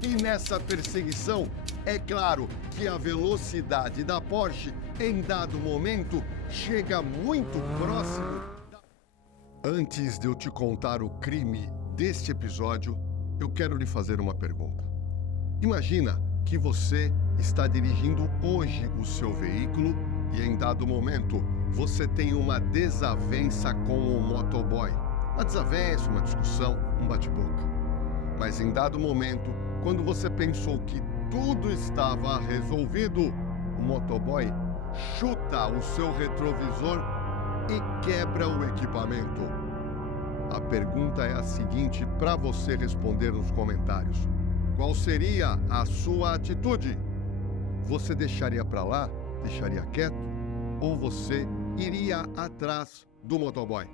E nessa perseguição, é claro que a velocidade da Porsche, em dado momento, chega muito próximo. Antes de eu te contar o crime deste episódio, eu quero lhe fazer uma pergunta. Imagina que você está dirigindo hoje o seu veículo e em dado momento você tem uma desavença com o motoboy. Uma desavença, uma discussão, um bate-boca. Mas em dado momento, quando você pensou que tudo estava resolvido, o motoboy chuta o seu retrovisor e quebra o equipamento. A pergunta é a seguinte para você responder nos comentários. Qual seria a sua atitude? Você deixaria para lá? Deixaria quieto? Ou você iria atrás do motoboy?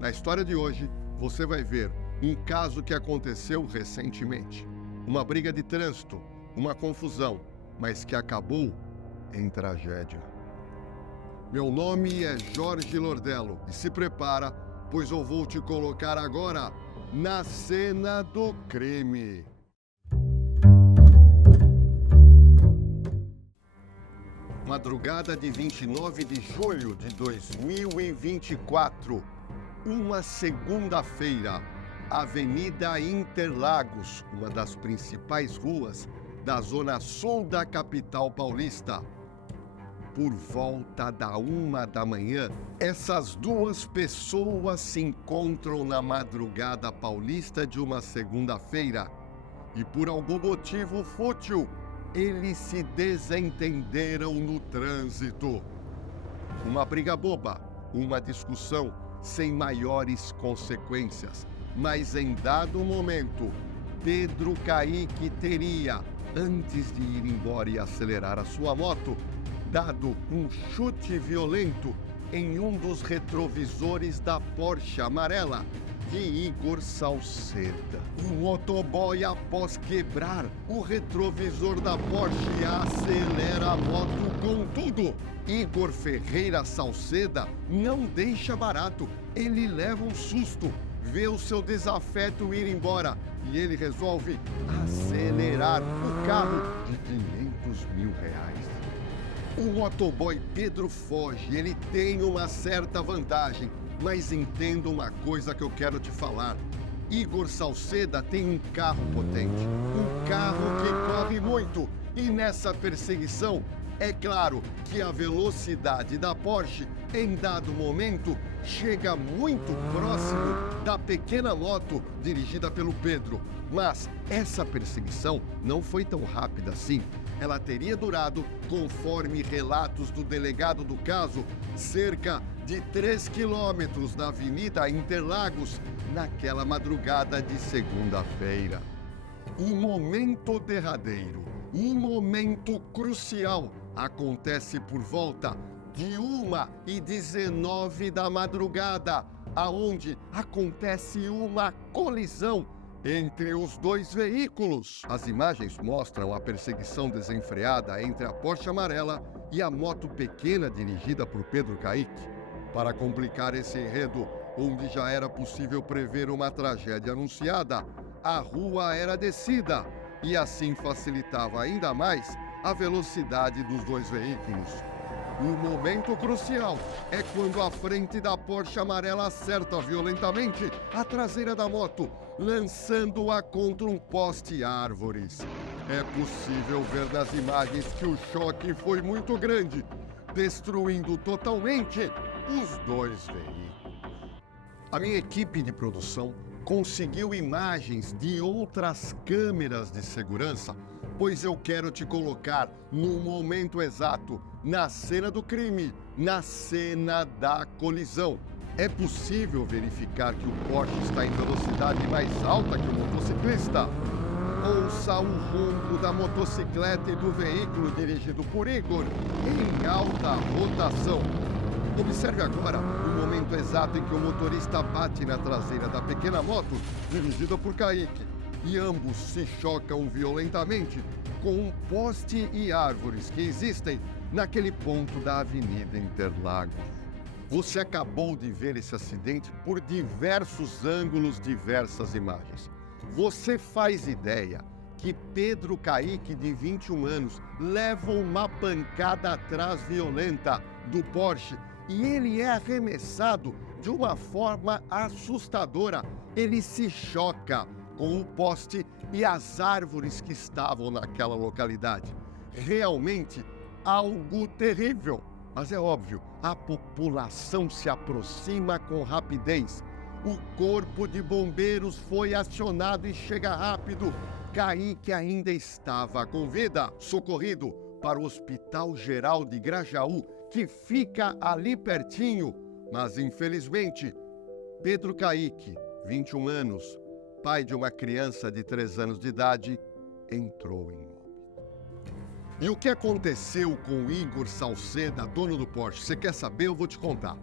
Na história de hoje, você vai ver um caso que aconteceu recentemente. Uma briga de trânsito, uma confusão, mas que acabou em tragédia. Meu nome é Jorge Lordello e se prepara, pois eu vou te colocar agora na cena do crime. Madrugada de 29 de julho de 2024, uma segunda-feira, Avenida Interlagos, uma das principais ruas da zona sul da capital paulista. Por volta da 1 da manhã, essas duas pessoas se encontram na madrugada paulista de uma segunda-feira e, por algum motivo fútil, eles se desentenderam no trânsito. Uma briga boba, uma discussão sem maiores consequências, mas em dado momento, Pedro Kaique teria, antes de ir embora e acelerar a sua moto, dado um chute violento em um dos retrovisores da Porsche amarela de Igor Salceda. O motoboy, após quebrar o retrovisor da Porsche, acelera a moto com tudo. Igor Ferreira Salceda não deixa barato, ele leva um susto, vê o seu desafeto ir embora e ele resolve acelerar o carro de R$500 mil. O motoboy Pedro foge, ele tem uma certa vantagem, mas entenda uma coisa que eu quero te falar. Igor Salceda tem um carro potente, um carro que corre muito, e nessa perseguição, é claro que a velocidade da Porsche, em dado momento, chega muito próximo da pequena moto dirigida pelo Pedro. Mas essa perseguição não foi tão rápida assim. Ela teria durado, conforme relatos do delegado do caso, cerca de 3 quilômetros na Avenida Interlagos, naquela madrugada de segunda-feira. Um momento derradeiro, um momento crucial, acontece por volta de 1h19 da madrugada, aonde acontece uma colisão entre os dois veículos. As imagens mostram a perseguição desenfreada entre a Porsche amarela e a moto pequena dirigida por Pedro Kaique. Para complicar esse enredo, onde já era possível prever uma tragédia anunciada, a rua era descida e assim facilitava ainda mais a velocidade dos dois veículos. O momento crucial é quando a frente da Porsche amarela acerta violentamente a traseira da moto, lançando-a contra um poste e árvores. É possível ver nas imagens que o choque foi muito grande, destruindo totalmente os dois veículos. A minha equipe de produção conseguiu imagens de outras câmeras de segurança, pois eu quero te colocar no momento exato, na cena do crime, na cena da colisão. É possível verificar que o Porsche está em velocidade mais alta que o motociclista. Ouça o ronco da motocicleta e do veículo dirigido por Igor em alta rotação. Observe agora o momento exato em que o motorista bate na traseira da pequena moto dirigida por Kaique e ambos se chocam violentamente com um poste e árvores que existem naquele ponto da Avenida Interlagos. Você acabou de ver esse acidente por diversos ângulos, diversas imagens. Você faz ideia que Pedro Caíque, de 21 anos, leva uma pancada atrás violenta do Porsche e ele é arremessado de uma forma assustadora. Ele se choca com o poste e as árvores que estavam naquela localidade. Realmente algo terrível. Mas é óbvio, a população se aproxima com rapidez. O corpo de bombeiros foi acionado e chega rápido. Caíque ainda estava com vida, socorrido para o Hospital Geral de Grajaú, que fica ali pertinho. Mas, infelizmente, Pedro Caíque, 21 anos, pai de uma criança de 3 anos de idade, entrou em óbito. E o que aconteceu com o Igor Salceda, dono do Porsche? Você quer saber? Eu vou te contar.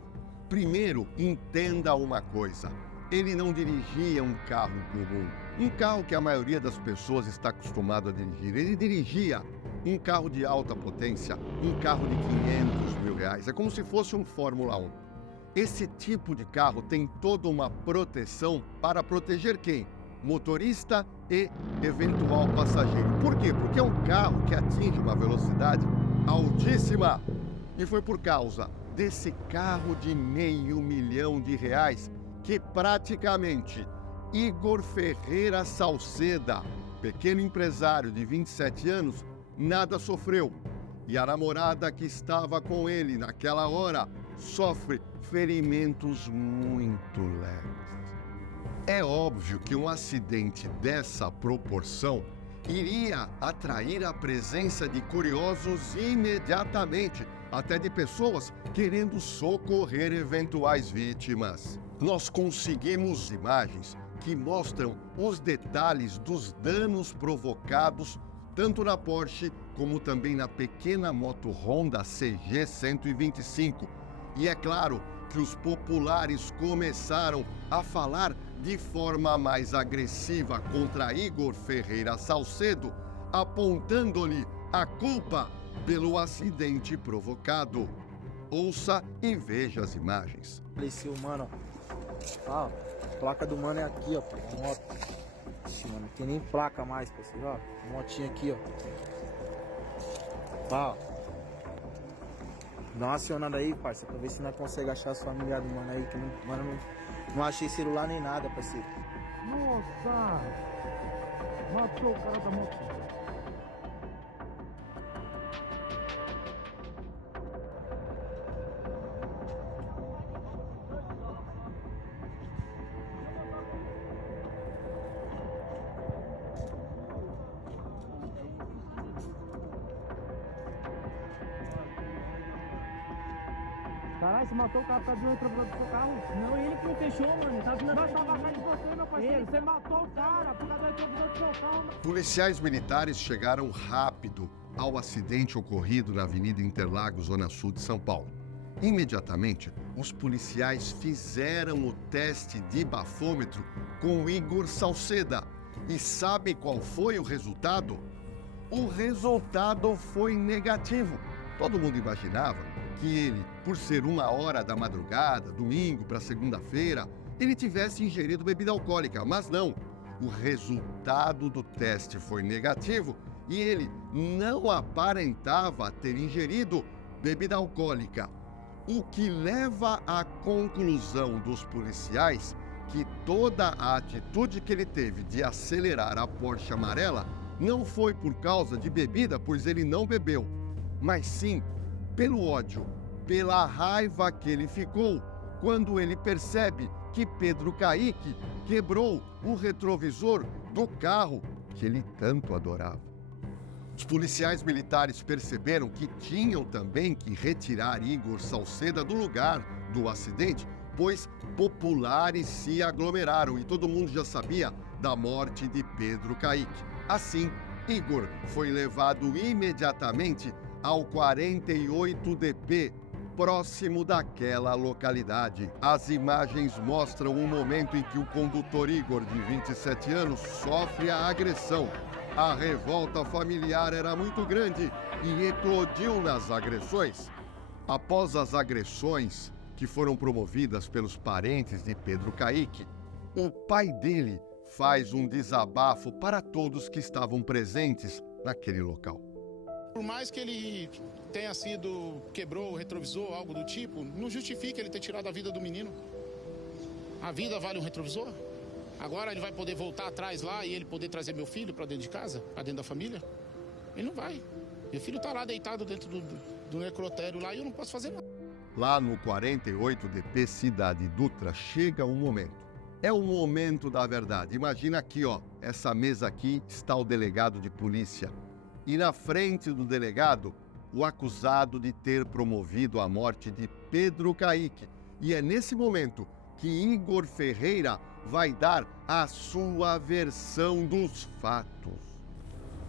Primeiro, entenda uma coisa. Ele não dirigia um carro comum, um carro que a maioria das pessoas está acostumado a dirigir. Ele dirigia um carro de alta potência, um carro de 500 mil reais. É como se fosse um Fórmula 1. Esse tipo de carro tem toda uma proteção para proteger quem? Motorista e eventual passageiro. Por quê? Porque é um carro que atinge uma velocidade altíssima. E foi por causa desse carro de R$500 mil que praticamente Igor Ferreira Salceda, pequeno empresário de 27 anos, nada sofreu. E a namorada que estava com ele naquela hora sofre ferimentos muito leves. É óbvio que um acidente dessa proporção iria atrair a presença de curiosos imediatamente, até de pessoas querendo socorrer eventuais vítimas. Nós conseguimos imagens que mostram os detalhes dos danos provocados tanto na Porsche como também na pequena moto Honda CG 125. E é claro que os populares começaram a falar de forma mais agressiva contra Igor Ferreira Salcedo, apontando-lhe a culpa pelo acidente provocado. Ouça e veja as imagens. Faleceu, mano. Ó, a placa do mano é aqui, ó, pai. Moto. Ixi, mano, não tem nem placa mais, parceiro, ó. Motinha aqui, ó. Ó. Dá uma acionada aí, parceiro, pra ver se nós conseguimos achar os familiares do mano aí, que não, mano, não achei celular nem nada, parceiro. Nossa! Matou o cara da moto. Caralho, você matou o cara por causa de um entrou pro seu carro? Não, ele que me fechou, mano. Ele tava vindo Nós tava atrás de você, meu parceiro. Você matou o cara por causa do entrou do seu carro. Policiais militares chegaram rápido ao acidente ocorrido na Avenida Interlagos, Zona Sul de São Paulo. Imediatamente, os policiais fizeram o teste de bafômetro com o Igor Salceda. E sabe qual foi o resultado? O resultado foi negativo. Todo mundo imaginava que ele, por ser 1h da madrugada, domingo para segunda-feira, ele tivesse ingerido bebida alcoólica, mas não. O resultado do teste foi negativo e ele não aparentava ter ingerido bebida alcoólica. O que leva à conclusão dos policiais que toda a atitude que ele teve de acelerar a Porsche amarela não foi por causa de bebida, pois ele não bebeu, mas sim pelo ódio, pela raiva que ele ficou quando ele percebe que Pedro Caíque quebrou o retrovisor do carro que ele tanto adorava. Os policiais militares perceberam que tinham também que retirar Igor Salceda do lugar do acidente, pois populares se aglomeraram e todo mundo já sabia da morte de Pedro Caíque. Assim, Igor foi levado imediatamente ao 48DP, próximo daquela localidade. As imagens mostram o momento em que o condutor Igor, de 27 anos, sofre a agressão. A revolta familiar era muito grande e eclodiu nas agressões. Após as agressões que foram promovidas pelos parentes de Pedro Caíque, o pai dele faz um desabafo para todos que estavam presentes naquele local. Por mais que ele tenha quebrou o retrovisor, algo do tipo, não justifica ele ter tirado a vida do menino. A vida vale um retrovisor? Agora ele vai poder voltar atrás lá e ele poder trazer meu filho para dentro de casa, para dentro da família? Ele não vai. Meu filho tá lá deitado dentro do necrotério lá e eu não posso fazer nada. Lá no 48DP Cidade Dutra chega um momento. É o momento da verdade. Imagina aqui, ó, essa mesa aqui está o delegado de polícia. E na frente do delegado, o acusado de ter promovido a morte de Pedro Caíque. E é nesse momento que Igor Ferreira vai dar a sua versão dos fatos.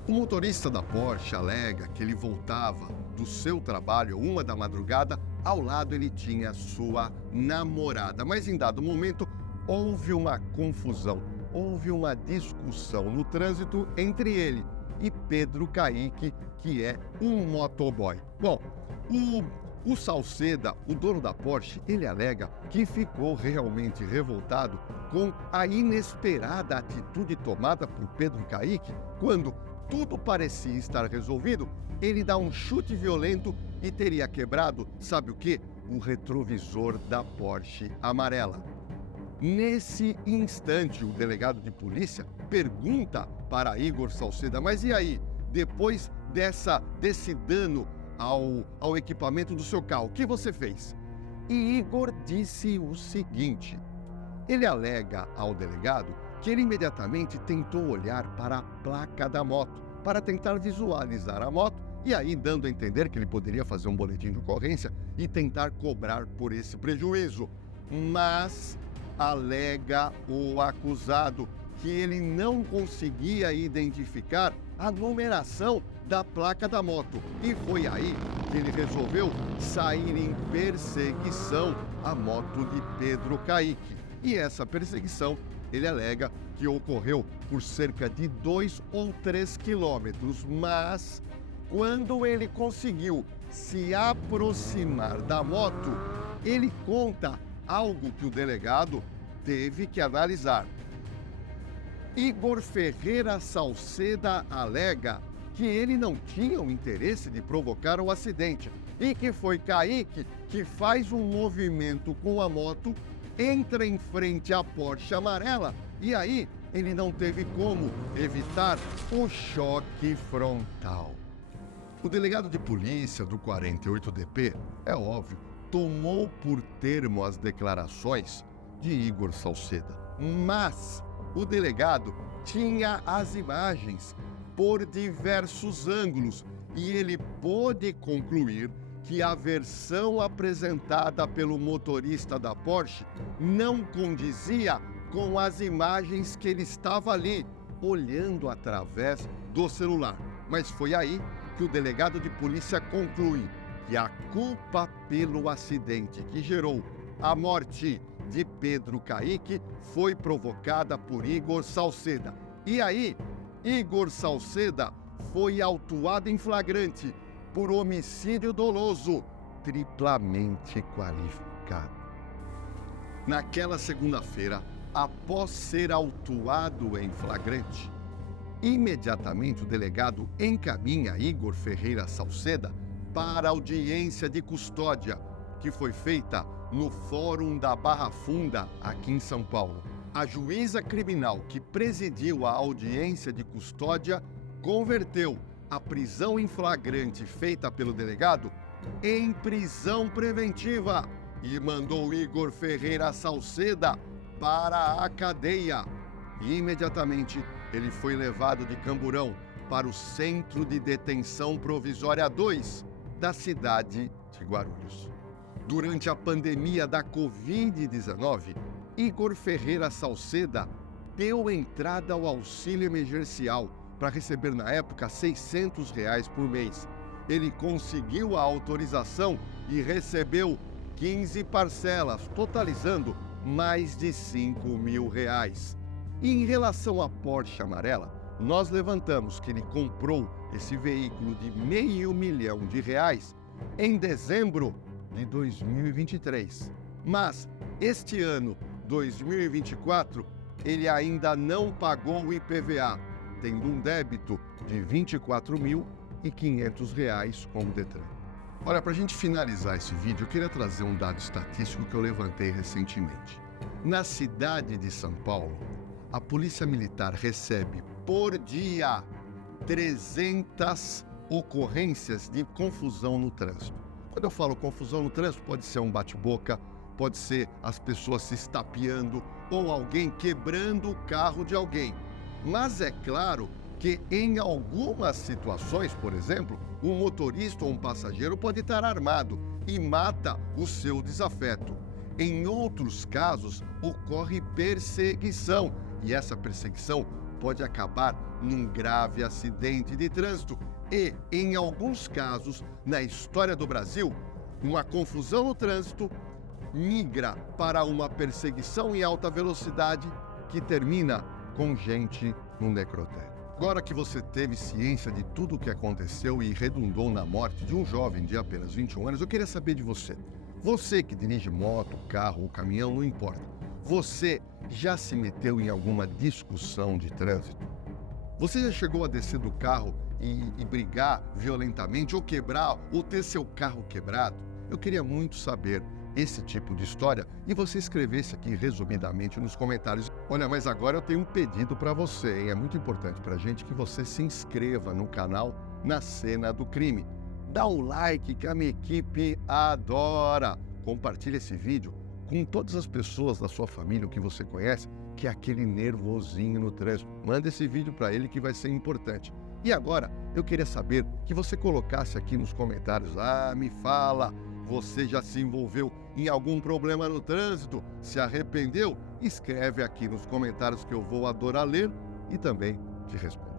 O motorista da Porsche alega que ele voltava do seu trabalho 1 da madrugada, ao lado ele tinha sua namorada. Mas em dado momento houve uma confusão, houve uma discussão no trânsito entre ele e Pedro Caíque, que é um motoboy. Bom, o Salceda, o dono da Porsche, ele alega que ficou realmente revoltado com a inesperada atitude tomada por Pedro Caíque. Quando tudo parecia estar resolvido, ele dá um chute violento e teria quebrado, sabe o quê? O retrovisor da Porsche amarela. Nesse instante, o delegado de polícia pergunta para Igor Salceda, mas e aí, depois desse dano ao equipamento do seu carro, o que você fez? E Igor disse o seguinte, ele alega ao delegado que ele imediatamente tentou olhar para a placa da moto, para tentar visualizar a moto, e aí dando a entender que ele poderia fazer um boletim de ocorrência e tentar cobrar por esse prejuízo. Mas alega o acusado que ele não conseguia identificar a numeração da placa da moto. E foi aí que ele resolveu sair em perseguição à moto de Pedro Caíque. E essa perseguição, ele alega que ocorreu por cerca de 2 ou 3 quilômetros, mas quando ele conseguiu se aproximar da moto, ele conta algo que o delegado teve que analisar. Igor Ferreira Salceda alega que ele não tinha o interesse de provocar o acidente e que foi Caíque que faz um movimento com a moto, entra em frente à Porsche amarela e aí ele não teve como evitar o choque frontal. O delegado de polícia do 48DP, é óbvio, tomou por termo as declarações de Igor Salceda, mas o delegado tinha as imagens por diversos ângulos e ele pôde concluir que a versão apresentada pelo motorista da Porsche não condizia com as imagens que ele estava ali, olhando através do celular. Mas foi aí que o delegado de polícia conclui que a culpa pelo acidente que gerou a morte de Pedro Caíque foi provocada por Igor Salceda. E aí, Igor Salceda foi autuado em flagrante por homicídio doloso, triplamente qualificado. Naquela segunda-feira, após ser autuado em flagrante, imediatamente o delegado encaminha Igor Ferreira Salceda para a audiência de custódia, que foi feita no Fórum da Barra Funda, aqui em São Paulo. A juíza criminal que presidiu a audiência de custódia converteu a prisão em flagrante feita pelo delegado em prisão preventiva e mandou Igor Ferreira Salceda para a cadeia. E imediatamente ele foi levado de Camburão para o Centro de Detenção Provisória 2 da cidade de Guarulhos. Durante a pandemia da Covid-19, Igor Ferreira Salceda deu entrada ao auxílio emergencial para receber na época R$ 600 por mês. Ele conseguiu a autorização e recebeu 15 parcelas, totalizando mais de R$ 5.000. E em relação à Porsche amarela, nós levantamos que ele comprou esse veículo de R$500 mil em dezembro de 2023. Mas este ano, 2024, ele ainda não pagou o IPVA, tendo um débito de R$ 24.500 com o Detran. Olha, para a gente finalizar esse vídeo, eu queria trazer um dado estatístico que eu levantei recentemente. Na cidade de São Paulo, a Polícia Militar recebe por dia 300 ocorrências de confusão no trânsito. Quando eu falo confusão no trânsito, pode ser um bate-boca, pode ser as pessoas se estapeando ou alguém quebrando o carro de alguém. Mas é claro que em algumas situações, por exemplo, um motorista ou um passageiro pode estar armado e mata o seu desafeto. Em outros casos, ocorre perseguição e essa perseguição pode acabar num grave acidente de trânsito. E, em alguns casos, na história do Brasil, uma confusão no trânsito migra para uma perseguição em alta velocidade que termina com gente no necrotério. Agora que você teve ciência de tudo o que aconteceu e redundou na morte de um jovem de apenas 21 anos, eu queria saber de você. Você que dirige moto, carro ou caminhão, não importa. Você já se meteu em alguma discussão de trânsito? Você já chegou a descer do carro e brigar violentamente ou quebrar ou ter seu carro quebrado? Eu queria muito saber esse tipo de história e você escrevesse aqui resumidamente nos comentários. Olha, mas agora eu tenho um pedido para você, hein? É muito importante para a gente que você se inscreva no canal Na Cena do Crime. Dá um like que a minha equipe adora. Compartilhe esse vídeo com todas as pessoas da sua família, que você conhece, que é aquele nervosinho no trânsito. Manda esse vídeo para ele que vai ser importante. E agora, eu queria saber que você colocasse aqui nos comentários, me fala, você já se envolveu em algum problema no trânsito? Se arrependeu? Escreve aqui nos comentários que eu vou adorar ler e também te responder.